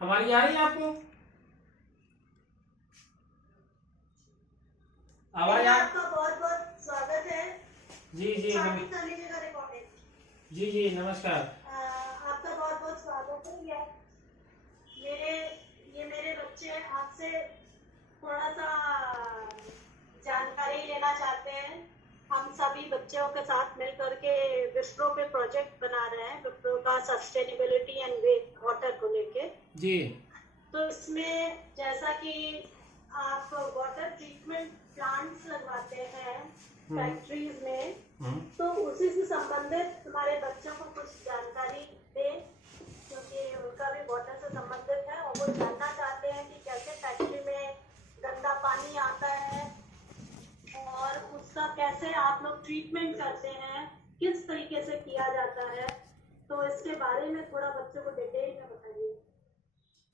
हमारी आ रही है आपको आवाज? आपका बहुत बहुत स्वागत है। जी जी जी जी नमस्कार। आपका बहुत बहुत स्वागत है। ये मेरे बच्चे आपसे थोड़ा सा जानकारी लेना चाहते हैं। हम सभी बच्चों के साथ मिलकर के विप्रो पे प्रोजेक्ट बना रहे हैं, विप्रो का सस्टेनेबिलिटी एंड वाटर को लेके। जी तो इसमें जैसा कि आप वाटर ट्रीटमेंट प्लांट्स लगवाते हैं फैक्ट्रीज में, तो उसी से संबंधित हमारे बच्चों को कुछ जानकारी दें, क्योंकि उनका भी वाटर से संबंधित है और वो जानना चाहते हैं कि कैसे फैक्ट्री में गंदा पानी आता है और उसका कैसे आप लोग ट्रीटमेंट करते हैं, किस तरीके से किया जाता है। तो इसके बारे में थोड़ा बच्चों को डिटेल में बताइए।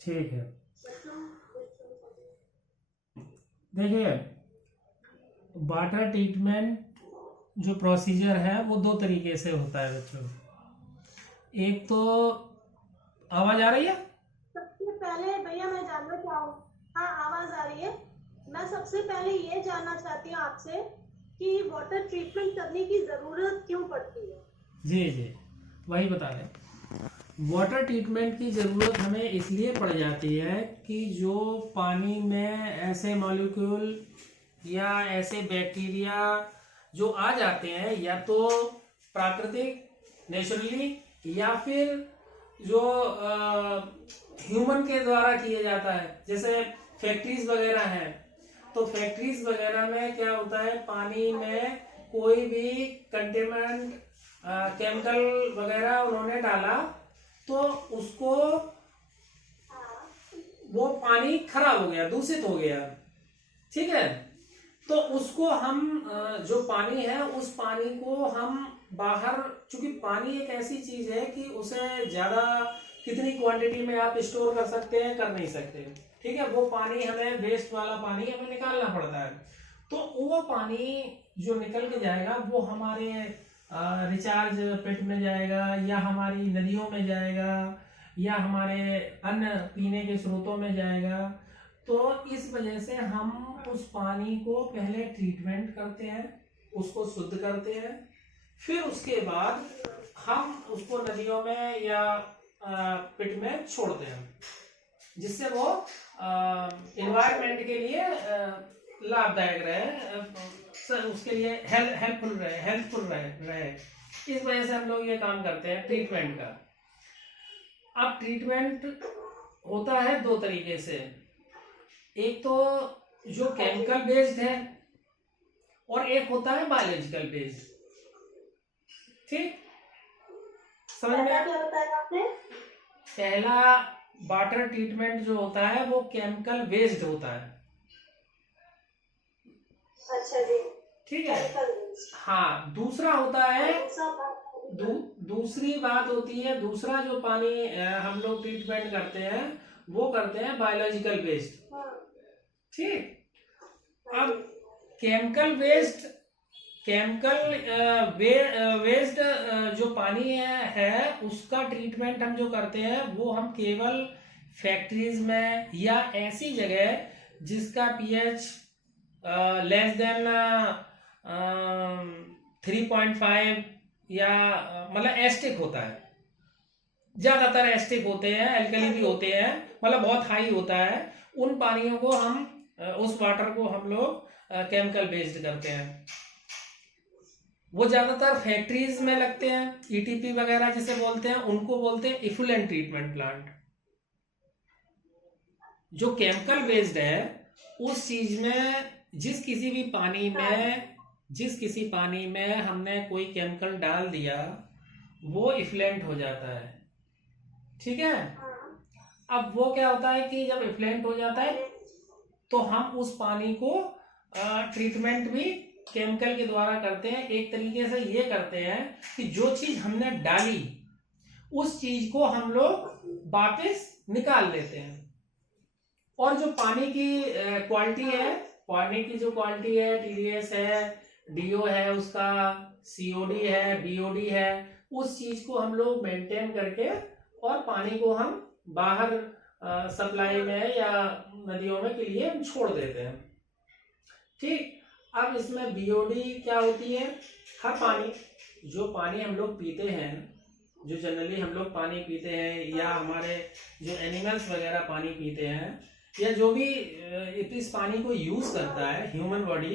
ठीक है। देखिए, वाटर ट्रीटमेंट जो प्रोसीजर है वो दो तरीके से होता है बच्चों। एक तो आवाज आ रही है? सबसे पहले भैया मैं जानना चाहूँ, हाँ आवाज आ रही है। मैं सबसे पहले ये जानना चाहती हूँ आपसे कि वाटर ट्रीटमेंट करने की जरूरत क्यों पड़ती है। जी जी वही बता दें। वाटर ट्रीटमेंट की ज़रूरत हमें इसलिए पड़ जाती है कि जो पानी में ऐसे मॉलिक्यूल या ऐसे बैक्टीरिया जो आ जाते हैं, या तो प्राकृतिक नेचुरली या फिर जो ह्यूमन के द्वारा किया जाता है, जैसे फैक्ट्रीज वगैरह हैं, तो फैक्ट्रीज वगैरह में क्या होता है, पानी में कोई भी कंटेनमेंट केमिकल वगैरह उन्होंने डाला तो उसको वो पानी खराब हो गया, दूषित हो गया। ठीक है, तो उसको हम जो पानी है उस पानी को हम बाहर, चूंकि पानी एक ऐसी चीज है कि उसे ज्यादा कितनी क्वांटिटी में आप स्टोर कर सकते हैं, कर नहीं सकते। ठीक है, वो पानी हमें वेस्ट वाला पानी हमें निकालना पड़ता है। तो वो पानी जो निकल के जाएगा वो हमारे रिचार्ज पिट में जाएगा, या हमारी नदियों में जाएगा, या हमारे अन्य पीने के स्रोतों में जाएगा। तो इस वजह से हम उस पानी को पहले ट्रीटमेंट करते हैं, उसको शुद्ध करते हैं, फिर उसके बाद हम उसको नदियों में या पिट में छोड़ते हैं, जिससे वो एनवायरनमेंट के लिए लाभदायक रहे, उसके लिए हेल्पफुल रहे। इस वजह से हम लोग ये काम करते हैं ट्रीटमेंट का। अब ट्रीटमेंट होता है दो तरीके से, एक तो जो केमिकल बेस्ड है और एक होता है बायोलॉजिकल बेस्ड। ठीक, समझ में? क्या बताया आपने? पहला वाटर ट्रीटमेंट जो होता है वो केमिकल बेस्ड होता है। अच्छा जी, ठीक है। हाँ, दूसरा होता है दूसरी बात होती है, दूसरा जो पानी हम लोग ट्रीटमेंट करते हैं वो करते हैं बायोलॉजिकल बेस्ड। ठीक, अब केमिकल वेस्ट जो पानी है उसका ट्रीटमेंट हम जो करते हैं वो हम केवल फैक्ट्रीज में या ऐसी जगह जिसका पीएच लेस देन 3.5 या मतलब एस्टिक होता है, ज्यादातर एस्टिक होते हैं, एल्कली भी होते हैं, मतलब बहुत हाई होता है, उन पानियों को हम उस वाटर को हम लोग केमिकल बेस्ड करते हैं। वो ज्यादातर फैक्ट्रीज में लगते हैं, ईटीपी वगैरह जिसे बोलते हैं, उनको बोलते हैं इफ्लुएंट ट्रीटमेंट प्लांट। जो केमिकल बेस्ड है उस चीज में जिस किसी पानी में हमने कोई केमिकल डाल दिया वो इफ्लुएंट हो जाता है। ठीक है, अब वो क्या होता है कि जब इफ्लुएंट हो जाता है तो हम उस पानी को ट्रीटमेंट भी केमिकल के द्वारा करते हैं। एक तरीके से ये करते हैं कि जो चीज हमने डाली उस चीज को हम लोग वापस निकाल देते हैं, और जो पानी की क्वालिटी है, पानी की जो क्वालिटी है, टीडीएस है, डीओ है, उसका सीओडी है, बीओडी है, उस चीज को हम लोग मेंटेन करके और पानी को हम बाहर सप्लाई में या नदियों में के लिए हम छोड़ देते हैं। ठीक, अब इसमें बीओडी क्या होती है? हर पानी, जो पानी हम लोग पीते हैं, जो जनरली हम लोग पानी पीते हैं, या हमारे जो एनिमल्स वगैरह पानी पीते हैं, या जो भी इस पानी को यूज करता है ह्यूमन बॉडी,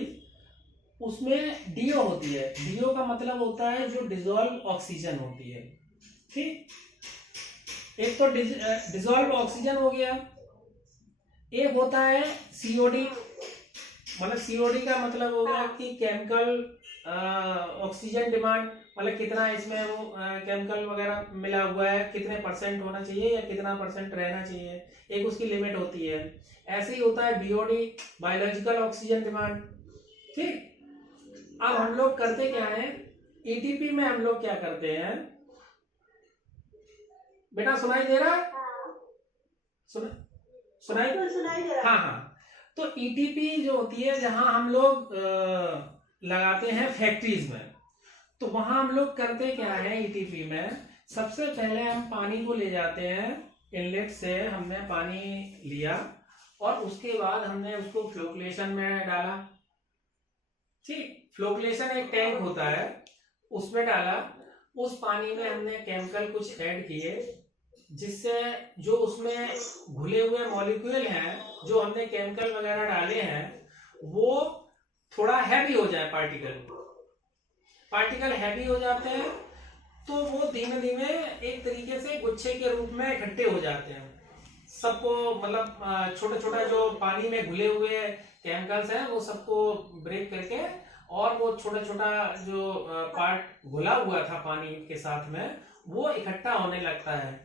उसमें डीओ होती है। डीओ का मतलब होता है जो डिजोल्व ऑक्सीजन होती है। ठीक, एक तो डिजोल्व ऑक्सीजन हो गया, एक होता है सीओडी। मतलब सीओडी का मतलब हो गया कि केमिकल ऑक्सीजन डिमांड, मतलब कितना इसमें वो केमिकल वगैरह मिला हुआ है, कितने परसेंट होना चाहिए या कितना परसेंट रहना चाहिए, एक उसकी लिमिट होती है। ऐसे ही होता है बीओडी, बायोलॉजिकल ऑक्सीजन डिमांड। ठीक, अब हम लोग करते क्या है, ईटीपी में हम लोग क्या करते हैं, बेटा सुनाई दे रहा है? सुनाई दे रहा। हाँ हाँ, तो ईटीपी जो होती है, जहां हम लोग लगाते हैं फैक्ट्रीज में, तो वहां हम लोग करते क्या है, ईटीपी में सबसे पहले हम पानी को ले जाते हैं, इनलेट से हमने पानी लिया और उसके बाद हमने उसको फ्लोकुलेशन में डाला। ठीक, फ्लोकुलेशन एक टैंक होता है, उसमें डाला। उस पानी में हमने केमिकल कुछ ऐड किए, जिससे जो उसमें घुले हुए मॉलिक्यूल हैं, जो हमने केमिकल वगैरह डाले हैं, वो थोड़ा हैवी हो जाए। पार्टिकल हैवी हो जाते हैं, तो वो धीमे धीमे एक तरीके से गुच्छे के रूप में इकट्ठे हो जाते हैं। सबको मतलब छोटा छोटा जो पानी में घुले हुए केमिकल्स हैं, वो सबको ब्रेक करके, और वो छोटा छोटा जो पार्ट घुला हुआ था पानी के साथ में, वो इकट्ठा होने लगता है।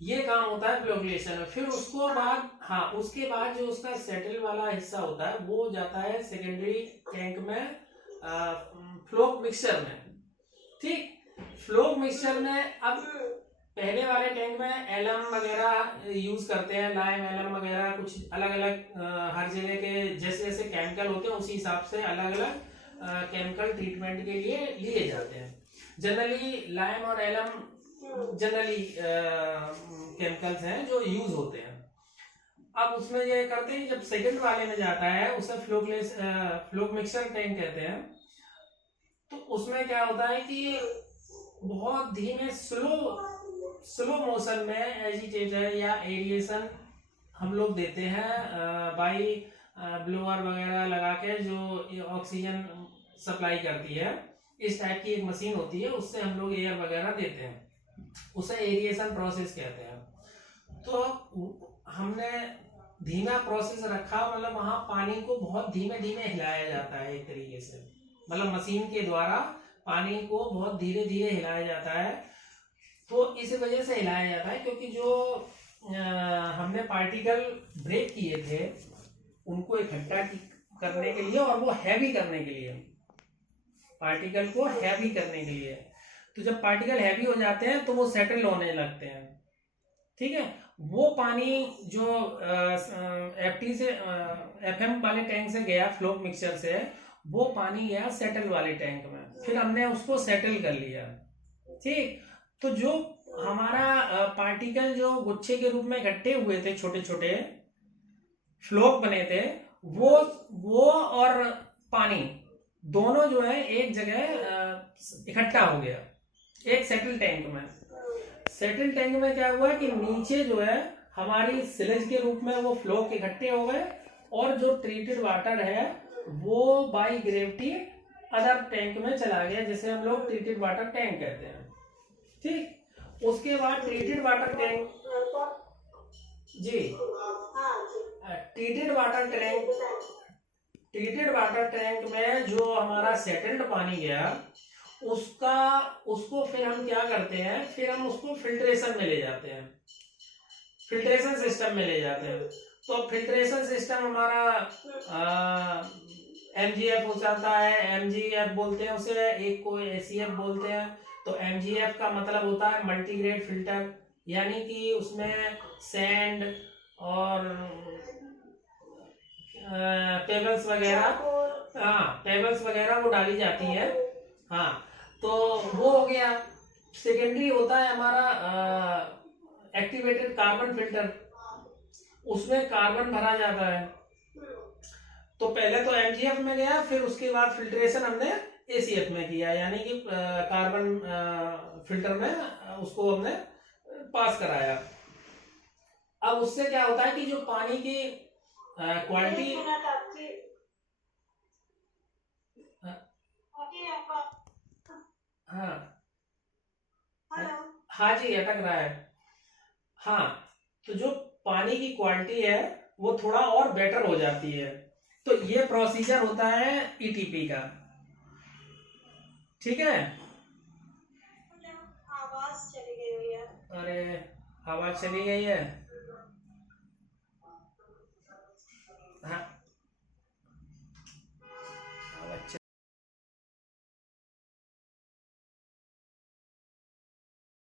ये काम होता है फ्लोकुलेशन में। फिर उसको बाद, हाँ, उसके बाद जो उसका सेटल वाला हिस्सा होता है, वो जाता है सेकेंडरी टैंक में, फ्लोक मिक्सचर में। ठीक, फ्लोक मिक्सचर में अब पहले वाले टैंक में एलम वगैरह यूज करते हैं, लाइम एलम वगैरह, कुछ अलग अलग हर जगह के जैसे जैसे केमिकल होते हैं, उसी हिसाब से अलग अलग केमिकल ट्रीटमेंट के लिए लिए जाते हैं। जनरली लाइम और एलम जनरली केमिकल्स हैं जो यूज होते हैं। अब उसमें ये करते हैं, जब सेकंड वाले में जाता है, उसे फ्लोक मिक्सचर टैंक कहते हैं। तो उसमें क्या होता है कि बहुत धीमे स्लो मोशन में एजिटेटर या एरिएशन हम लोग देते हैं, बाई ब्लोअर वगैरह लगा के, जो ऑक्सीजन सप्लाई करती है। इस टाइप की एक मशीन होती है, उससे हम लोग एयर वगैरह देते हैं, उसे एरिएशन प्रोसेस कहते हैं। तो हमने धीमा प्रोसेस रखा, मतलब वहां पानी को बहुत धीमे धीमे हिलाया जाता है एक तरीके से, मतलब मशीन के द्वारा पानी को बहुत धीरे धीरे हिलाया जाता है। तो इस वजह से हिलाया जाता है क्योंकि जो हमने पार्टिकल ब्रेक किए थे, उनको इकट्ठा करने के लिए और वो हैवी करने के लिए, पार्टिकल को हैवी करने के लिए। तो जब पार्टिकल हैवी हो जाते हैं तो वो सेटल होने लगते हैं। ठीक है, वो पानी जो एफटी से एफएम वाले टैंक से गया, फ्लोक मिक्सचर से, वो पानी गया सेटल वाले टैंक में, फिर हमने उसको सेटल कर लिया। ठीक, तो जो हमारा पार्टिकल जो गुच्छे के रूप में इकट्ठे हुए थे, छोटे छोटे फ्लोक बने थे, वो और पानी दोनों जो है एक जगह इकट्ठा हो गया एक सेटल टैंक में। सेटल टैंक में क्या हुआ कि नीचे जो है हमारी सिलेज के रूप में वो फ्लोक इकट्ठे हो गए, और जो ट्रीटेड वाटर है वो बाई ग्रेविटी अदर टैंक में चला गया, जिसे हम लोग ट्रीटेड वाटर टैंक कहते हैं। ठीक, उसके बाद ट्रीटेड वाटर टैंक, जी, ट्रीटेड वाटर टैंक में जो हमारा सेटल्ड पानी गया, उसको फिर हम क्या करते हैं, फिर हम उसको फिल्ट्रेशन में ले जाते हैं, फिल्ट्रेशन सिस्टम में ले जाते हैं। तो फिल्ट्रेशन सिस्टम हमारा एमजीएफ हो जाता है, एमजीएफ बोलते हैं उसे, एक को एसीएफ बोलते हैं। तो एमजीएफ का मतलब होता है मल्टीग्रेड फिल्टर, यानी कि उसमें सैंड और पेबल्स वगैरह वो डाली जाती है। हाँ, तो वो हो गया। सेकेंडरी होता है हमारा एक्टिवेटेड कार्बन फिल्टर, उसमें कार्बन भरा जाता है। तो पहले तो एमजीएफ में गया, फिर उसके बाद फिल्ट्रेशन हमने एसीएफ में किया, यानी कि कार्बन फिल्टर में उसको हमने पास कराया। अब उससे क्या होता है कि जो पानी की क्वालिटी, हाँ हाँ जी अटक रहा है। हाँ, तो जो पानी की क्वालिटी है वो थोड़ा और बेटर हो जाती है। तो ये प्रोसीजर होता है ईटीपी का, ठीक है। आवाज चली गई भैया। अरे आवाज चली गई है। हाँ